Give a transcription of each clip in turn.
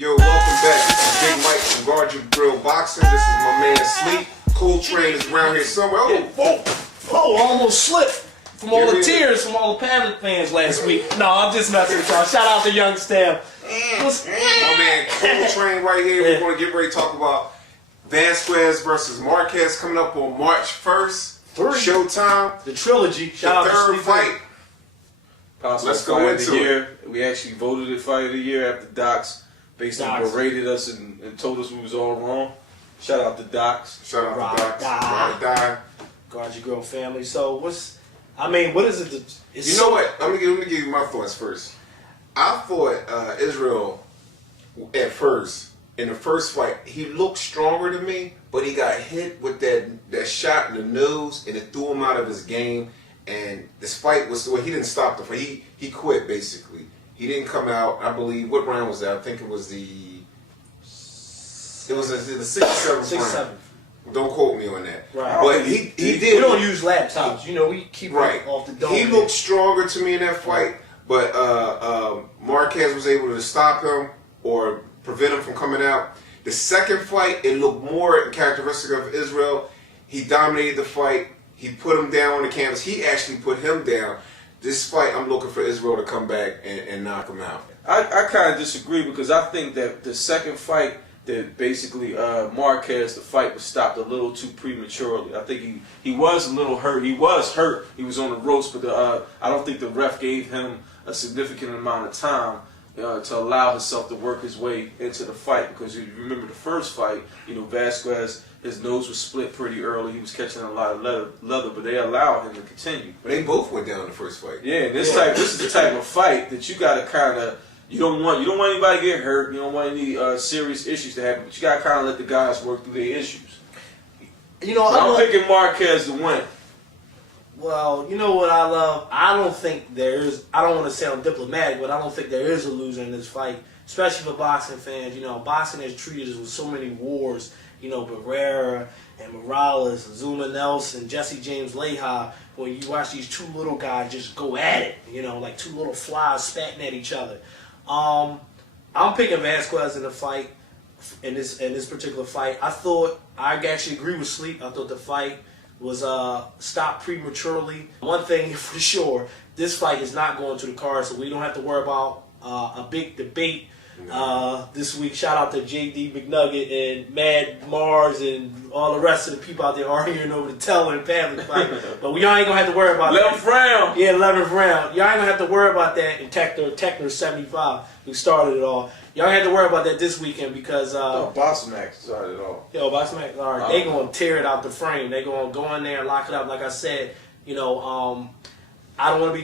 Yo, welcome back. This is Big Mike from Guard Your Grill Boxing. This is my man Sleep. Coltrane is around here somewhere. Oh, almost slipped from all the tears from all the Pavlik fans last week. No, I'm just messing with y'all. Shout out to Young Staff. My man Coltrane right here. We're going to get ready to talk about Vazquez versus Marquez coming up on March 1st. Showtime. The trilogy. Shout out to third fight. Let's go into it. We actually voted it Fight of the Year after Docs basically berated us and told us we was all wrong. Shout out to Docs. Shout out to Docs. Guard Your Grill family. So what is it? You know what? Let me give you my thoughts first. I thought Israel at first, in the first fight, he looked stronger to me, but he got hit with that shot in the nose and it threw him out of his game. And this fight was the way he didn't stop the fight. He quit basically. He didn't come out. I believe what round was that? I think it was the 67th round. Don't quote me on that. Right. But he did. We don't use laptops. We keep it off the dome. He looked stronger to me in that fight, but Marquez was able to stop him or prevent him from coming out. The second fight, it looked more characteristic of Israel. He dominated the fight. He put him down on the canvas. He actually put him down. This fight, I'm looking for Israel to come back and knock him out. I kind of disagree because I think that the second fight, that basically Marquez, the fight was stopped a little too prematurely. I think he was a little hurt. He was hurt. He was on the ropes, but I don't think the ref gave him a significant amount of time to allow himself to work his way into the fight. Because you remember the first fight, Vazquez, his nose was split pretty early. He was catching a lot of leather, but they allowed him to continue. But they both went down the first fight. Yeah, this is the type of fight that you got to kind of. You don't want anybody to get hurt. You don't want any serious issues to happen. But you got to kind of let the guys work through their issues. I'm picking Marquez to win. Well, you know what I love? I don't think there is. I don't want to sound diplomatic, but I don't think there is a loser in this fight, especially for boxing fans. Boxing has treated us with so many wars. Barrera and Morales, Zuma Nelson, Jesse James Leha. When you watch these two little guys just go at it, like two little flies spatting at each other. I'm picking Vazquez in the fight, in this particular fight. I actually agree with Sleep. I thought the fight was stopped prematurely. One thing for sure, this fight is not going to the card, so we don't have to worry about a big debate this week. Shout out to JD McNugget and Mad Mars and all the rest of the people out there arguing over the Teller and Pavlik fight. But y'all ain't gonna have to worry about that. 11th round. Yeah, 11th round. Y'all ain't gonna have to worry about that in Techner 75, who started it all. Y'all ain't have to worry about that this weekend because Vazquez started it all. Vazquez, all right, they gonna tear it out the frame. They gonna go in there and lock it up. Like I said, I don't want to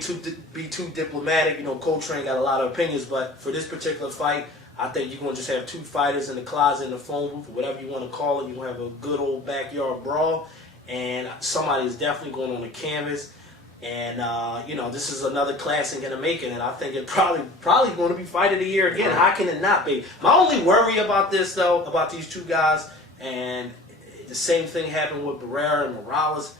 be too diplomatic. Coltrane got a lot of opinions, but for this particular fight, I think you're going to just have two fighters in the closet, in the phone booth, whatever you want to call it. You're going to have a good old backyard brawl, and somebody is definitely going on the canvas. And, this is another classic in the making, and I think it probably going to be Fight of the Year again. How can it not be? My only worry about this, though, about these two guys, and the same thing happened with Barrera and Morales,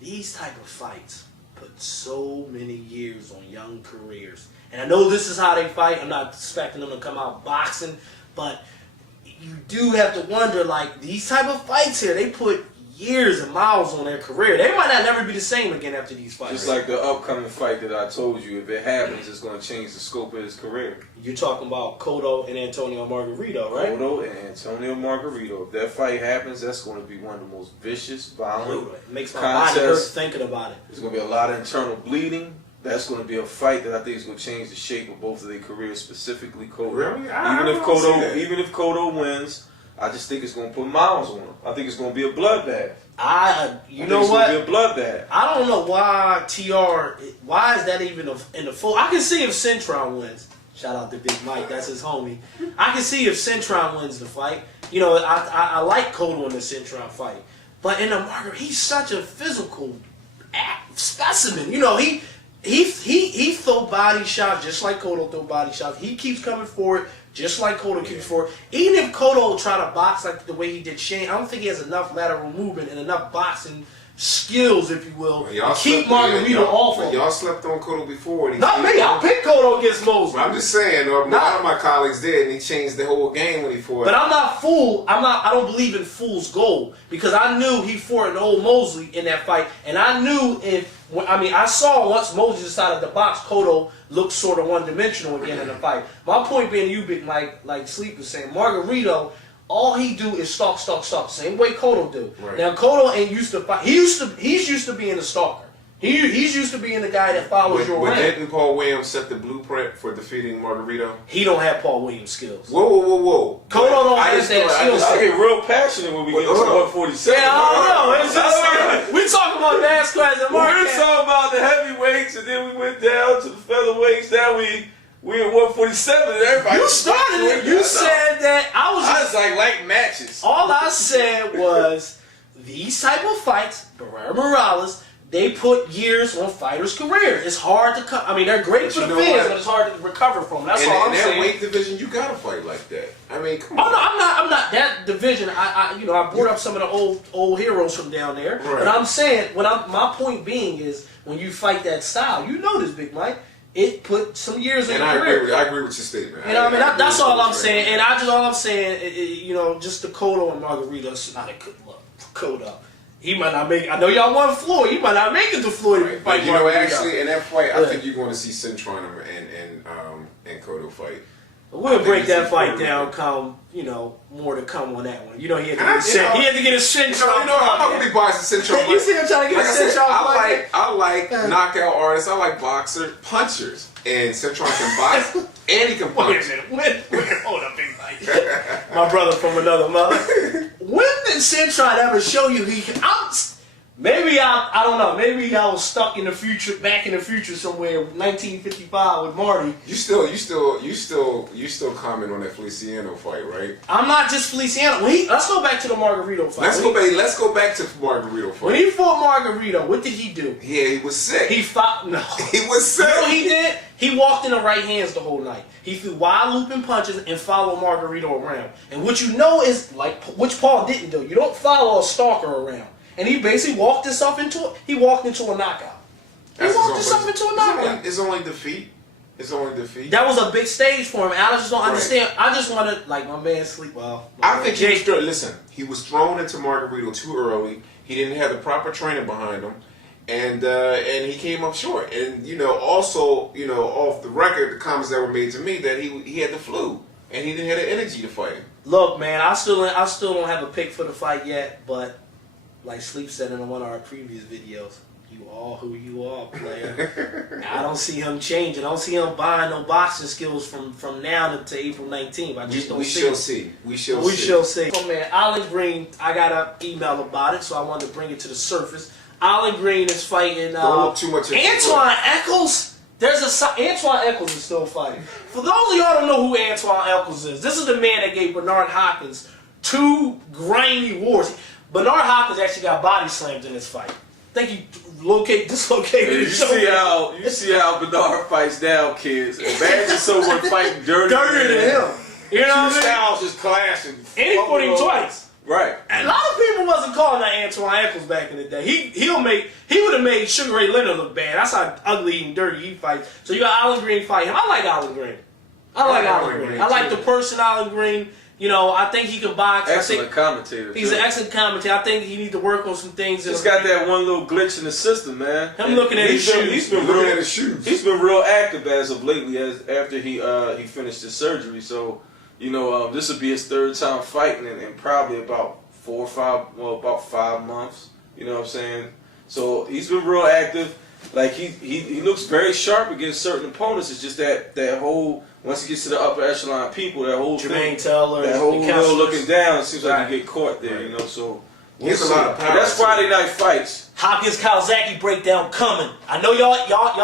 these type of fights put so many years on young careers. And I know this is how they fight. I'm not expecting them to come out boxing, but you do have to wonder, these type of fights here, they put years and miles on their career. They might not never be the same again after these fights. Just like the upcoming fight that I told you, if it happens, it's going to change the scope of his career. You're talking about Cotto and Antonio Margarito, right? Cotto and Antonio Margarito. If that fight happens, that's going to be one of the most vicious, violent It makes my body hurt thinking about it. There's going to be a lot of internal bleeding. That's going to be a fight that I think is going to change the shape of both of their careers, specifically Cotto. Really? Even if Cotto wins, I just think it's going to put miles on him. I think it's going to be a bloodbath. You know what? It's going to be a bloodbath. I don't know why why is that even in the full? I can see if Centron wins. Shout out to Big Mike, that's his homie. I can see if Centron wins the fight. I like Cotto in the Centron fight. But in the Margaret, he's such a physical specimen. He throw body shots just like Cotto throw body shots. He keeps coming forward just like Cotto keeps forward. Even if Cotto try to box like the way he did Shane, I don't think he has enough lateral movement and enough boxing skills, if you will, Well, and keep Margarito off of him. Y'all slept on Cotto before. And he Not me. I picked Cotto against Mosley. I'm just saying, a lot of my colleagues did, and he changed the whole game when he fought. But I'm not fooled. I don't believe in fool's gold because I knew he fought an old Mosley in that fight, and I knew I saw once Mosley decided to box, Cotto looked sort of one-dimensional again in the fight. My point being, you Big Mike, like Sleep was saying, Margarito, all he do is stalk, same way Cotto do. Right. Now Cotto ain't used to fight. He's used to being a stalker. He's used to being the guy that follows your But ramp. didn't Paul Williams set the blueprint for defeating Margarito? He don't have Paul Williams skills. Whoa. Cotto don't have that skills. I get real passionate when we get to 147. Yeah, I don't know. It's just, we talking about Vazquez and Marquez. We were talking about the heavyweights, and then we went down to the featherweights. Now we at 147, and everybody. You started it. You said that I was like matches. All I said was these type of fights, Barrera Morales, they put years on fighters' career. It's hard to come. I mean, they're great for the fans, but it's hard to recover from. That's all I'm saying. In that weight division, you gotta fight like that. I mean, come on. Oh no, I'm not that division. I brought up some of the old heroes from down there. Right. But I'm saying, my point being is when you fight that style, you know this, Big Mike. It put some years in your career. I agree with your statement. You know what I mean? That's all I'm saying. And all I'm saying, just the Cotto and Margarito is not a good look for Cotto. He might not make. I know y'all want Floyd. He might not make it to Floyd. Right. But actually, in that fight, I think you're going to see Cintron and Cotto fight. We'll break that fight down. More to come on that one. He had to get his Cintron. I'm not going to be biased to Cintron. You see him trying to get his Cintron. I like knockout artists. I like boxers, punchers, and Cintron can box and he can punch. Wait a minute. Hold up, Big Mike. My brother from another mother. When did Cintron ever show you he can? Maybe I don't know. Maybe I was stuck in the future, back in the future somewhere, 1955 with Marty. You still comment on that Feliciano fight, right? I'm not just Feliciano. Let's go back to the Margarito fight. Let's go back to Margarito fight. When he fought Margarito, what did he do? Yeah, he was sick. He fought. No, he was sick. You know what he did? He walked in the right hands the whole night. He threw wide looping punches and followed Margarito around. And what you know is which Paul didn't do. You don't follow a stalker around. And he basically walked himself into a knockout. He walked himself into a knockout. It's only defeat. That was a big stage for him. I just don't understand. I just want to, like my man Sleep. Well, I think he was thrown into Margarito too early. He didn't have the proper training behind him, and he came up short. And also off the record, the comments that were made to me that he had the flu and he didn't have the energy to fight him. Look, man, I still don't have a pick for the fight yet, but. Like Sleep said in one of our previous videos, you are who you are, player. I don't see him changing. I don't see him buying no boxing skills from now to April 19th. I just don't see. We shall see. Oh man, Alan Green, I got an email about it, so I wanted to bring it to the surface. Alan Green is fighting don't look too much Antoine Eccles. Antoine Eccles is still fighting. For those of y'all who don't know who Antoine Eccles is, this is the man that gave Bernard Hopkins 2 grimy wars. Bernard Hopkins actually got body slammed in this fight. I think he dislocated his shoulder. You see how Bernard fights now, kids. Imagine someone fighting dirtier than him. You know what I mean? Styles just clashing. And he fought him twice. Right. And a lot of people wasn't calling that Antoine Eccles back in the day. He would have made Sugar Ray Leonard look bad. That's how ugly and dirty he fights. So you got Alan Green fight him. I like Alan Green. I like the person Alan Green. I think he can box. Excellent commentator. He's an excellent commentator. I think he needs to work on some things. He's got that one little glitch in the system, man. Him looking at his shoes. He's been real active as of lately, after he finished his surgery. So, this will be his 3rd time fighting in probably about 5 months. You know what I'm saying? So he's been real active. Like he looks very sharp against certain opponents. It's just that whole. Once he gets to the upper echelon people, that whole Jermaine Taylor, that whole little looking down, it seems like you get caught there, So he has a lot of power. That's Friday night fights. Hopkins Kawasaki breakdown coming. I know y'all email us.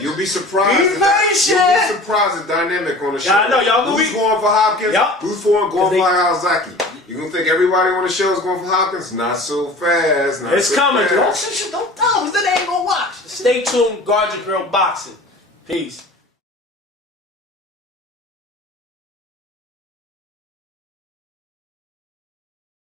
You'll be surprised. You'll be surprised at dynamic on the show. Yeah, I know y'all. Who's going for Hopkins? Yep. Who's going for Kawasaki? You gonna think everybody on the show is going for Hopkins? Not so fast. It's coming. Don't tell us that they ain't gonna watch. Stay tuned. Guard Your Girl Boxing. Peace.